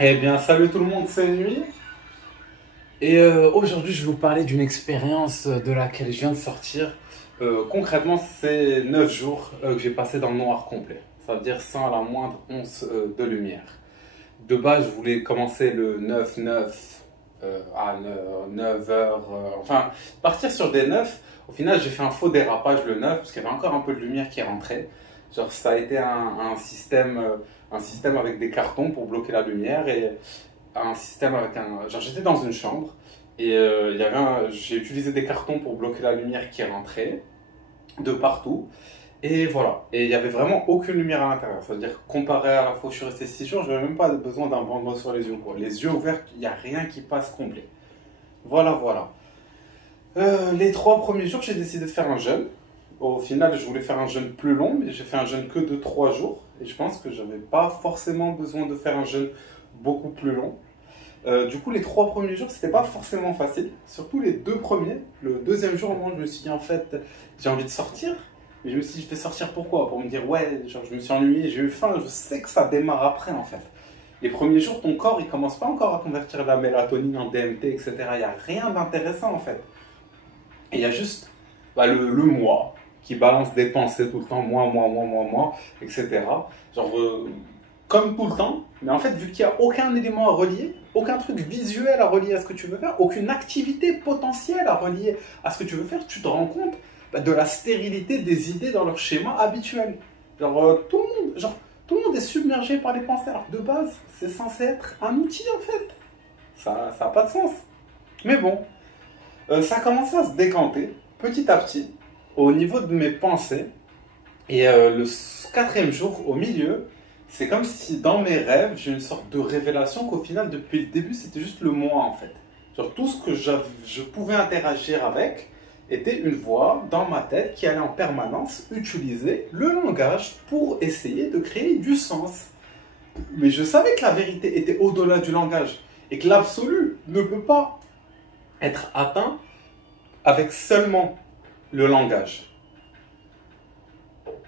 Eh bien, salut tout le monde, c'est Nuit. Et aujourd'hui, je vais vous parler d'une expérience de laquelle je viens de sortir. Concrètement, c'est 9 jours que j'ai passé dans le noir complet. Ça veut dire sans la moindre once de lumière. De base, je voulais commencer le 9-9 à 9 heures. Enfin, partir sur des 9. Au final, j'ai fait un faux dérapage le 9 parce qu'il y avait encore un peu de lumière qui rentrait. Genre, ça a été un système avec des cartons pour bloquer la lumière et un système avec un. Genre, j'étais dans une chambre et j'ai utilisé des cartons pour bloquer la lumière qui rentrait de partout. Et voilà. Et il n'y avait vraiment aucune lumière à l'intérieur. C'est-à-dire, comparé à la fois où je suis resté 6 jours, je n'avais même pas besoin d'un bandeau sur les yeux, quoi. Les yeux ouverts, il n'y a rien qui passe complet. Voilà, voilà. Les 3 premiers jours, j'ai décidé de faire un jeûne. Au final, je voulais faire un jeûne plus long, mais j'ai fait un jeûne que de 3 jours. Et je pense que je n'avais pas forcément besoin de faire un jeûne beaucoup plus long. Du coup, les 3 premiers jours, c'était pas forcément facile. Surtout les 2 premiers. Le deuxième jour, au moment où je me suis dit, en fait, j'ai envie de sortir. Mais je me suis dit, je vais sortir pourquoi? Pour me dire, ouais, genre, je me suis ennuyé, j'ai eu faim. Je sais que ça démarre après, en fait. Les premiers jours, ton corps, il commence pas encore à convertir la mélatonine en DMT, etc. Il n'y a rien d'intéressant, en fait. Et il y a juste le moi qui balance des pensées tout le temps, moi, etc. Genre, comme tout le temps, mais en fait, vu qu'il n'y a aucun élément à relier, aucun truc visuel à relier à ce que tu veux faire, aucune activité potentielle à relier à ce que tu veux faire, tu te rends compte de la stérilité des idées dans leur schéma habituel. Genre, tout le monde est submergé par les pensées, alors que de base, c'est censé être un outil en fait. Ça n'a pas de sens. Mais bon, ça a commencé à se décanter petit à petit au niveau de mes pensées. Et le quatrième jour, au milieu, c'est comme si dans mes rêves, j'ai une sorte de révélation qu'au final, depuis le début, c'était juste le moi en fait. Genre tout ce que je pouvais interagir avec était une voix dans ma tête qui allait en permanence utiliser le langage pour essayer de créer du sens. Mais je savais que la vérité était au-delà du langage et que l'absolu ne peut pas être atteint avec seulement le langage.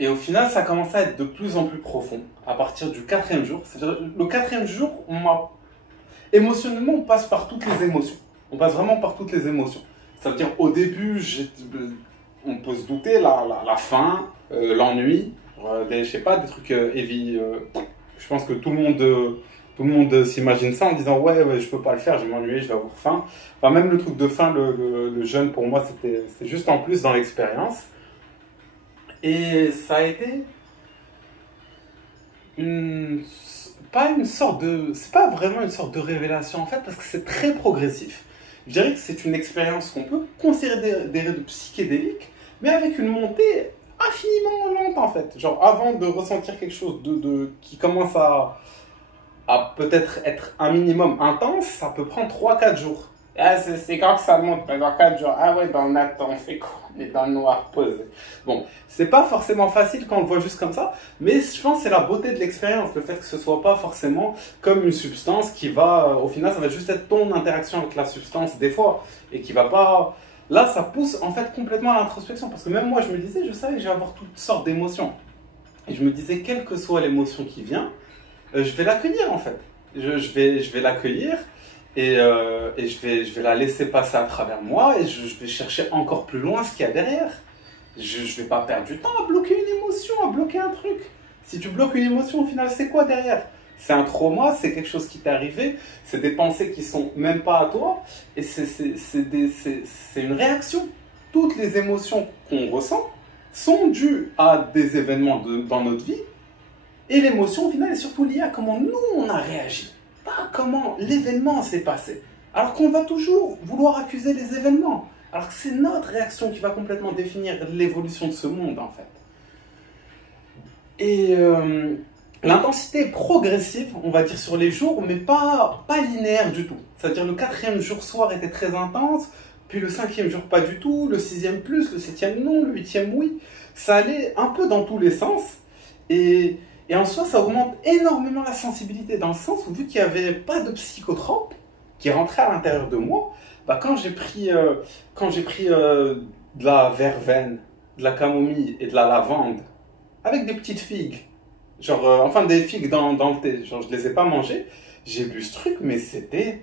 Et au final, ça commence à être de plus en plus profond à partir du quatrième jour. C'est-à-dire, le quatrième jour, émotionnellement, on passe par toutes les émotions. On passe vraiment par toutes les émotions. Ça veut dire, au début, on peut se douter, la faim, l'ennui, je sais pas, des trucs heavy. Je pense que tout le monde s'imagine ça en disant ouais, ouais, je peux pas le faire, je vais m'ennuyer, je vais avoir faim. Enfin, même le truc de faim, le jeûne, pour moi, c'était juste en plus dans l'expérience. Et ça a été une, pas une sorte de, c'est pas vraiment une sorte de révélation en fait, parce que c'est très progressif. Je dirais que c'est une expérience qu'on peut considérer de psychédélique, mais avec une montée infiniment lente en fait. Genre avant de ressentir quelque chose qui commence à peut-être être un minimum intense, ça peut prendre 3 4 jours. Ah, c'est quand que ça monte, dans 4 jours. Ah ouais, ben on attend, on fait quoi? On est dans le noir, posé. Bon, c'est pas forcément facile quand on le voit juste comme ça, mais je pense que c'est la beauté de l'expérience, le fait que ce soit pas forcément comme une substance qui va, au final, ça va juste être ton interaction avec la substance des fois, et qui va pas. Là, ça pousse en fait complètement à l'introspection, parce que même moi, je me disais, je savais que j'allais avoir toutes sortes d'émotions. Et je me disais, quelle que soit l'émotion qui vient, je vais l'accueillir en fait. Je vais l'accueillir et je vais la laisser passer à travers moi et je vais chercher encore plus loin ce qu'il y a derrière. Je ne vais pas perdre du temps à bloquer une émotion, à bloquer un truc. Si tu bloques une émotion, au final, c'est quoi derrière? C'est un trauma, c'est quelque chose qui t'est arrivé, c'est des pensées qui sont même pas à toi, et c'est une réaction. Toutes les émotions qu'on ressent sont dues à des événements dans notre vie, et l'émotion, au final, est surtout liée à comment nous, on a réagi, pas comment l'événement s'est passé. Alors qu'on va toujours vouloir accuser les événements, alors que c'est notre réaction qui va complètement définir l'évolution de ce monde, en fait. Et l'intensité est progressive, on va dire, sur les jours, mais pas linéaire du tout. C'est-à-dire le quatrième jour soir était très intense, puis le cinquième jour pas du tout, le sixième plus, le septième non, le huitième oui. Ça allait un peu dans tous les sens. Et en soi, ça augmente énormément la sensibilité, dans le sens où vu qu'il n'y avait pas de psychotrope qui rentrait à l'intérieur de moi, bah, quand j'ai pris de la verveine, de la camomille et de la lavande, avec des petites figues, Genre, enfin, des figues dans le thé. Genre, je les ai pas mangées. J'ai bu ce truc, mais c'était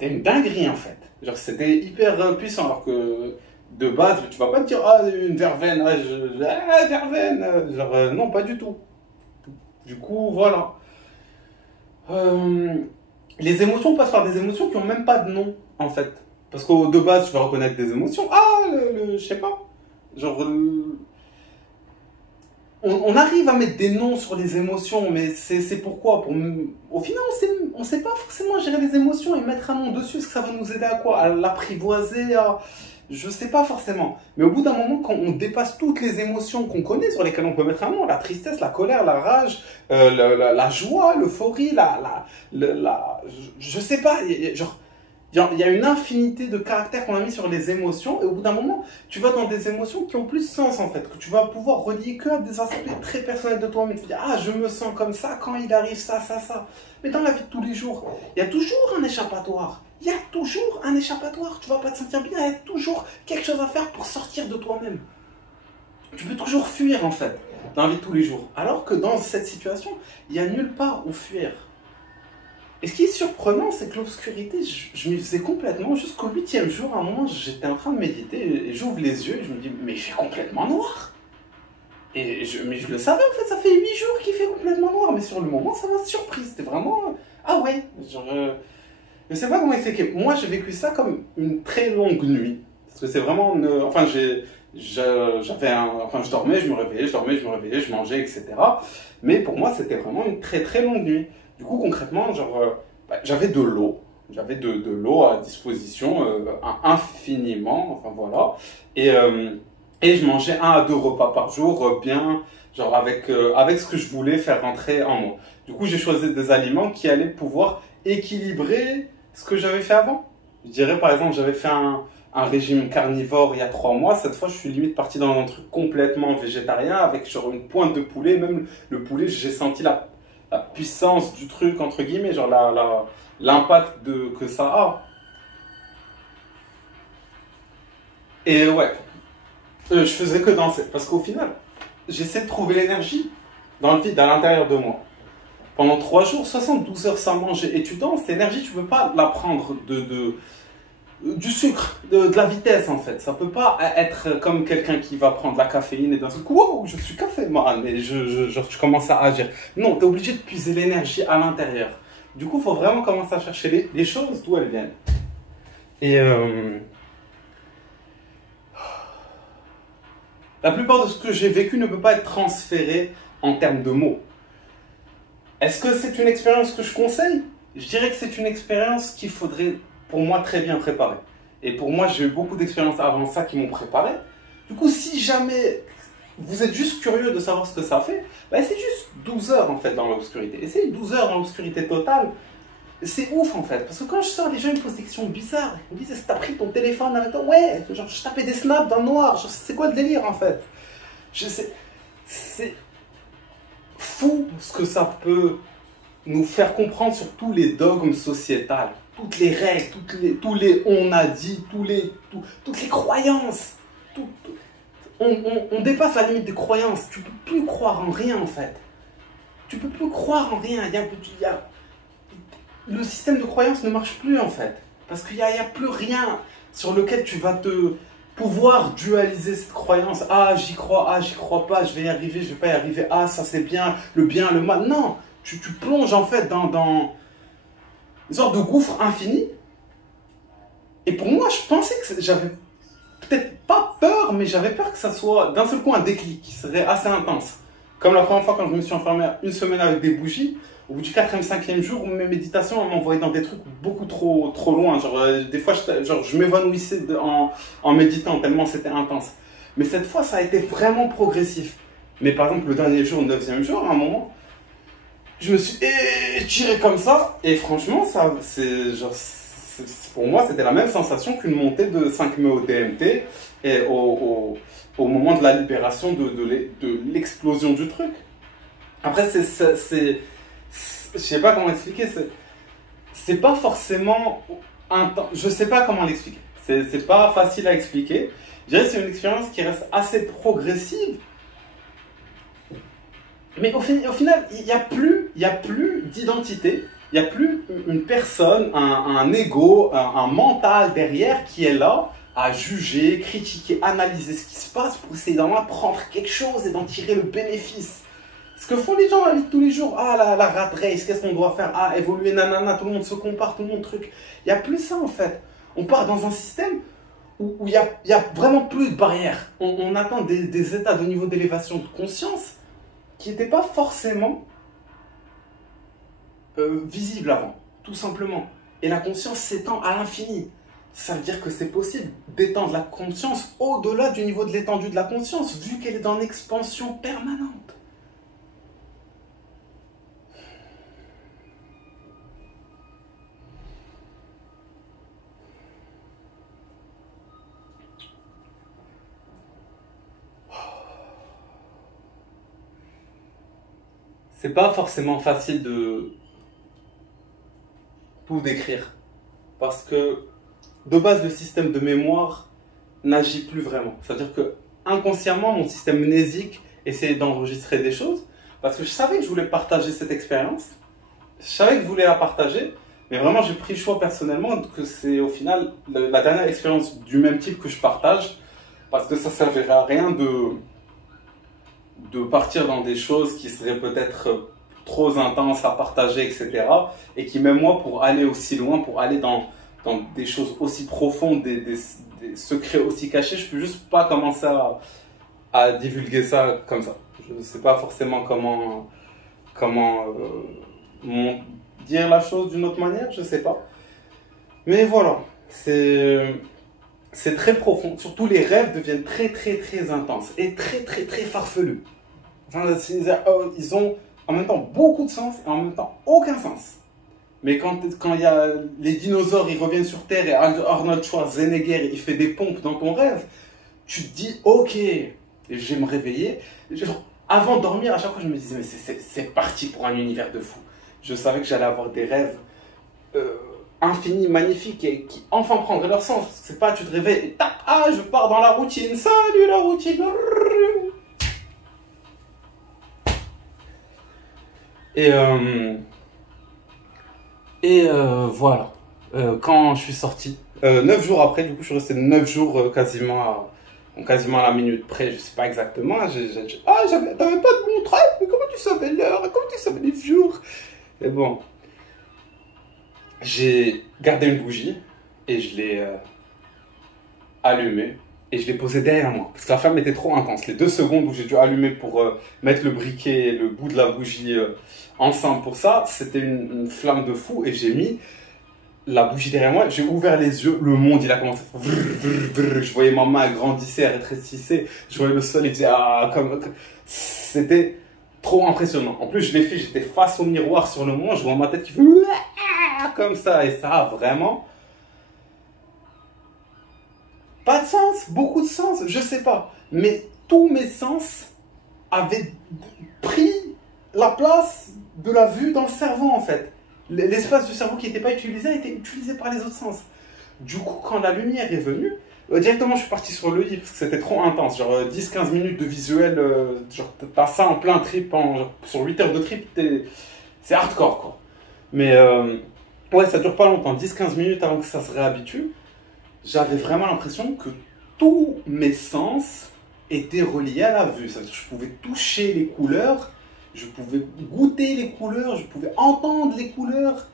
une dinguerie, en fait. Genre, c'était hyper puissant. Alors que, de base, tu vas pas te dire, ah, une verveine, verveine. Genre, non, pas du tout. Du coup, voilà. Euh, les émotions passent par des émotions qui ont même pas de nom, en fait. Parce que, de base, tu vas reconnaître des émotions. Ah, je sais pas. Genre, on arrive à mettre des noms sur les émotions, mais c'est pourquoi au final, on sait pas forcément gérer les émotions et mettre un nom dessus. Est-ce que ça va nous aider à quoi? À l'apprivoiser Je sais pas forcément. Mais au bout d'un moment, quand on dépasse toutes les émotions qu'on connaît, sur lesquelles on peut mettre un nom, la tristesse, la colère, la rage, la joie, l'euphorie, je sais pas, genre, il y a une infinité de caractères qu'on a mis sur les émotions, et au bout d'un moment, tu vas dans des émotions qui ont plus de sens, en fait, que tu vas pouvoir relier que à des aspects très personnels de toi-même. Tu te dis, ah, je me sens comme ça quand il arrive ça, ça, ça. Mais dans la vie de tous les jours, il y a toujours un échappatoire. Il y a toujours un échappatoire. Tu vas pas te sentir bien, il y a toujours quelque chose à faire pour sortir de toi-même. Tu peux toujours fuir, en fait, dans la vie de tous les jours. Alors que dans cette situation, il n'y a nulle part où fuir. Et ce qui est surprenant, c'est que l'obscurité, je m'y faisais complètement. Jusqu'au 8e jour, à un moment, j'étais en train de méditer et j'ouvre les yeux et je me dis, mais il fait complètement noir. Mais je le savais, en fait, ça fait 8 jours qu'il fait complètement noir. Mais sur le moment, ça m'a surpris. C'était vraiment, ah ouais. Genre, je sais pas comment expliquer. Moi, j'ai vécu ça comme une très longue nuit. Parce que c'est vraiment, enfin, enfin, je dormais, je me réveillais, je dormais, je me réveillais, je mangeais, etc. Mais pour moi, c'était vraiment une très très longue nuit. Du coup, concrètement, genre, j'avais de l'eau. J'avais de l'eau à disposition infiniment, enfin voilà. Et je mangeais 1 à 2 repas par jour, bien, genre avec ce que je voulais faire rentrer en moi. Du coup, j'ai choisi des aliments qui allaient pouvoir équilibrer ce que j'avais fait avant. Je dirais, par exemple, j'avais fait un régime carnivore il y a 3 mois. Cette fois, je suis limite parti dans un truc complètement végétarien avec genre une pointe de poulet. Même le poulet, j'ai senti la puissance du truc, entre guillemets, genre l'impact que ça a. Et ouais, je faisais que danser. Parce qu'au final, j'essaie de trouver l'énergie dans le vide, à l'intérieur de moi. Pendant 3 jours, 72 heures sans manger. Et tu danses, cette énergie, tu ne peux pas la prendre du sucre, de la vitesse en fait. Ça peut pas être comme quelqu'un qui va prendre la caféine et d'un seul coup, wow, je suis café, man, et je commence à agir. Non, tu es obligé de puiser l'énergie à l'intérieur. Du coup, il faut vraiment commencer à chercher les choses d'où elles viennent. Et la plupart de ce que j'ai vécu ne peut pas être transféré en termes de mots. Est-ce que c'est une expérience que je conseille? Je dirais que c'est une expérience qu'il faudrait, pour moi, très bien préparer. Et pour moi, j'ai eu beaucoup d'expériences avant ça qui m'ont préparé. Du coup, si jamais vous êtes juste curieux de savoir ce que ça fait, bah, c'est juste 12 heures en fait dans l'obscurité. Et c'est 12 heures dans l'obscurité totale. C'est ouf en fait. Parce que quand je sors, les gens ils me posent des questions bizarres. Ils me disent, est-ce que t'as pris ton téléphone avec toi? Ouais, genre je tapais des snaps dans le noir. Genre, c'est quoi le délire en fait? C'est fou ce que ça peut nous faire comprendre sur tous les dogmes sociétals, toutes les règles, tous les on a dit, toutes les croyances. On dépasse la limite des croyances. Tu peux plus croire en rien en fait. Tu peux plus croire en rien. Le système de croyance ne marche plus en fait. Parce qu'il n'y a plus rien sur lequel tu vas te pouvoir dualiser cette croyance. Ah, j'y crois pas, je vais y arriver, je vais pas y arriver. Ah, ça c'est bien, le mal. Non, tu plonges en fait dans une sorte de gouffre infini. Et pour moi, je pensais que j'avais peut-être pas peur, mais j'avais peur que ça soit d'un seul coup un déclic qui serait assez intense. Comme la première fois quand je me suis enfermé 1 semaine avec des bougies, au bout du 4e, 5e jour, mes méditations m'envoyaient dans des trucs beaucoup trop loin. Genre, des fois, je m'évanouissais en méditant tellement c'était intense. Mais cette fois, ça a été vraiment progressif. Mais par exemple, le dernier jour, le 9e jour, à un moment, je me suis étiré comme ça. Et franchement, pour moi, c'était la même sensation qu'une montée de 5 mai au DMT et au moment de la libération de l'explosion du truc. Après, je sais pas comment expliquer, c'est pas forcément je sais pas comment l'expliquer. C'est pas facile à expliquer. Je dirais que c'est une expérience qui reste assez progressive. Mais au final, il y a plus d'identité, il n'y a plus une personne, un ego, un mental derrière qui est là à juger, critiquer, analyser ce qui se passe pour essayer d'en apprendre quelque chose et d'en tirer le bénéfice. Ce que font les gens dans la vie de tous les jours, ah la rat race, qu'est-ce qu'on doit faire, ah évoluer, nanana, tout le monde se compare, tout le monde truc. Il n'y a plus ça en fait. On part dans un système où il y a vraiment plus de barrières. On atteint des états de niveau d'élévation de conscience qui n'étaient pas forcément visibles avant, tout simplement. Et la conscience s'étend à l'infini. Ça veut dire que c'est possible d'étendre la conscience au-delà du niveau de l'étendue de la conscience, vu qu'elle est dans l'expansion permanente. C'est pas forcément facile de tout décrire. Parce que, de base, le système de mémoire n'agit plus vraiment. C'est-à-dire que, inconsciemment, mon système mnésique essayait d'enregistrer des choses. Parce que je savais que je voulais partager cette expérience. Je savais que je voulais la partager. Mais vraiment, j'ai pris le choix personnellement que c'est au final la dernière expérience du même type que je partage. Parce que ça ne servirait à rien de partir dans des choses qui seraient peut-être trop intenses à partager, etc. Et qui, même moi, pour aller aussi loin, pour aller dans des choses aussi profondes, des secrets aussi cachés, je peux juste pas commencer à divulguer ça comme ça. Je ne sais pas forcément comment dire la chose d'une autre manière, je sais pas. Mais voilà, c'est très profond. Surtout les rêves deviennent très très très intenses et très très très farfelus. Enfin, ils ont en même temps beaucoup de sens et en même temps aucun sens. Mais quand il y a les dinosaures, ils reviennent sur Terre et Arnold Schwarzenegger, il fait des pompes dans ton rêve, tu te dis, ok, je vais me réveiller. Genre, avant de dormir, à chaque fois, je me disais, mais c'est parti pour un univers de fou. Je savais que j'allais avoir des rêves infinis, magnifiques et qui enfin prendraient leur sens. C'est pas, tu te réveilles et tac, ah, je pars dans la routine. Salut la routine. Voilà, quand je suis sorti, 9 jours après, du coup, je suis resté 9 jours quasiment à la minute près, je sais pas exactement. T'avais pas de montre, mais comment tu savais l'heure, comment tu savais les jours? Et bon, j'ai gardé une bougie et je l'ai allumée et je l'ai posée derrière moi parce que la flamme était trop intense. Les 2 secondes où j'ai dû allumer pour mettre le briquet et le bout de la bougie ensemble pour ça, c'était une flamme de fou et j'ai mis la bougie derrière moi, j'ai ouvert les yeux, le monde il a commencé à faire... Je voyais ma main grandissait, rétrécissait, je voyais le sol, il faisait... C'était trop impressionnant. En plus je l'ai fait, j'étais face au miroir sur le moment, je vois ma tête qui fait... Comme ça, et ça a vraiment... Pas de sens, beaucoup de sens, je sais pas. Mais tous mes sens avaient pris la place de la vue dans le cerveau en fait. L'espace du cerveau qui n'était pas utilisé a été utilisé par les autres sens. Du coup, quand la lumière est venue, directement je suis parti sur le lit parce que c'était trop intense. Genre 10-15 minutes de visuel, genre t'as ça en plein trip, genre, sur 8 heures de trip, c'est hardcore quoi. Mais ouais, ça dure pas longtemps, 10-15 minutes avant que ça se réhabitue. J'avais vraiment l'impression que tous mes sens étaient reliés à la vue. C'est-à-dire que je pouvais toucher les couleurs, je pouvais goûter les couleurs, je pouvais entendre les couleurs.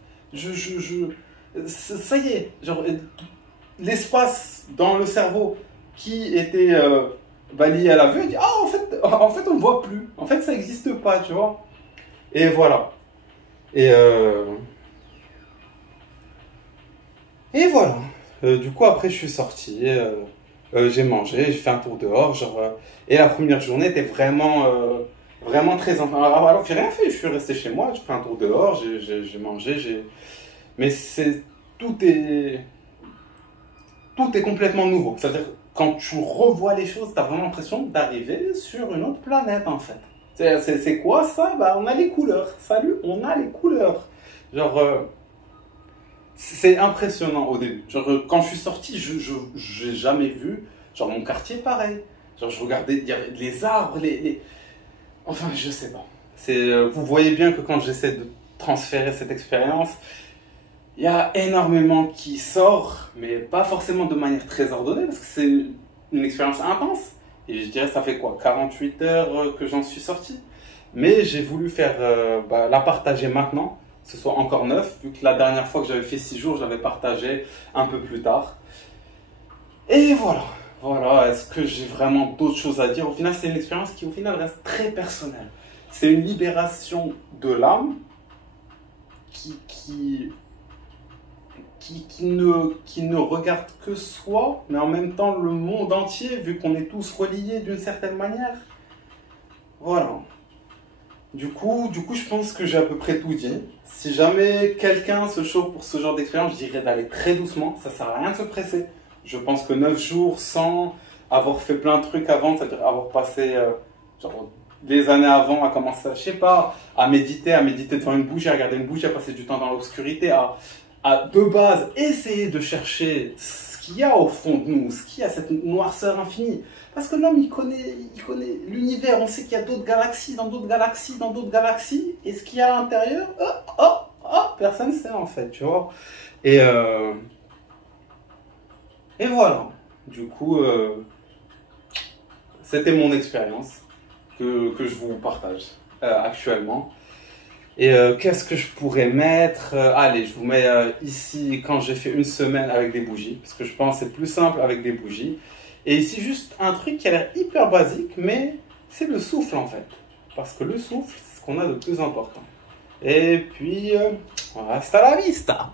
Ça y est, genre l'espace dans le cerveau qui était lié à la vue, il dit, ah en fait on ne voit plus, en fait ça n'existe pas, tu vois. Et voilà. Et voilà. Du coup après je suis sorti, j'ai mangé, j'ai fait un tour dehors, genre, et la première journée était vraiment très intense. Alors que j'ai rien fait, je suis resté chez moi, j'ai fait un tour dehors, j'ai mangé, mais tout est complètement nouveau. C'est-à-dire quand tu revois les choses, tu as vraiment l'impression d'arriver sur une autre planète en fait. C'est quoi ça? Bah on a les couleurs. Salut, on a les couleurs. Genre c'est impressionnant au début. Genre, quand je suis sorti, je n'ai jamais vu genre, mon quartier pareil. Genre, je regardais, il y avait les arbres, enfin, je sais pas. Vous voyez bien que quand j'essaie de transférer cette expérience, il y a énormément qui sort, mais pas forcément de manière très ordonnée, parce que c'est une expérience intense. Et je dirais, ça fait quoi, 48 heures que j'en suis sorti. Mais j'ai voulu faire la partager maintenant, que ce soit encore neuf, vu que la dernière fois que j'avais fait 6 jours, je l'avais partagé un peu plus tard. Et voilà, voilà, est-ce que j'ai vraiment d'autres choses à dire? Au final, c'est une expérience qui, au final, reste très personnelle. C'est une libération de l'âme qui ne regarde que soi, mais en même temps le monde entier, vu qu'on est tous reliés d'une certaine manière. Voilà. Du coup, je pense que j'ai à peu près tout dit. Si jamais quelqu'un se chauffe pour ce genre d'expérience, je dirais d'aller très doucement. Ça sert à rien de se presser. Je pense que 9 jours sans avoir fait plein de trucs avant, c'est-à-dire avoir passé genre, des années avant à commencer, je sais pas, à méditer devant une bougie, à regarder une bougie, à passer du temps dans l'obscurité, à de base essayer de chercher ce qu'il y a au fond de nous, ce qu'il y a, cette noirceur infinie. Parce que l'homme, il connaît l'univers, on sait qu'il y a d'autres galaxies, dans d'autres galaxies, dans d'autres galaxies, et ce qu'il y a à l'intérieur, personne ne sait en fait, tu vois. Et voilà, du coup, c'était mon expérience que je vous partage actuellement. Et qu'est-ce que je pourrais mettre? Allez, je vous mets ici quand j'ai fait une semaine avec des bougies, parce que je pense que c'est plus simple avec des bougies. Et ici, juste un truc qui a l'air hyper basique, mais c'est le souffle en fait. Parce que le souffle, c'est ce qu'on a de plus important. Et puis, hasta la vista!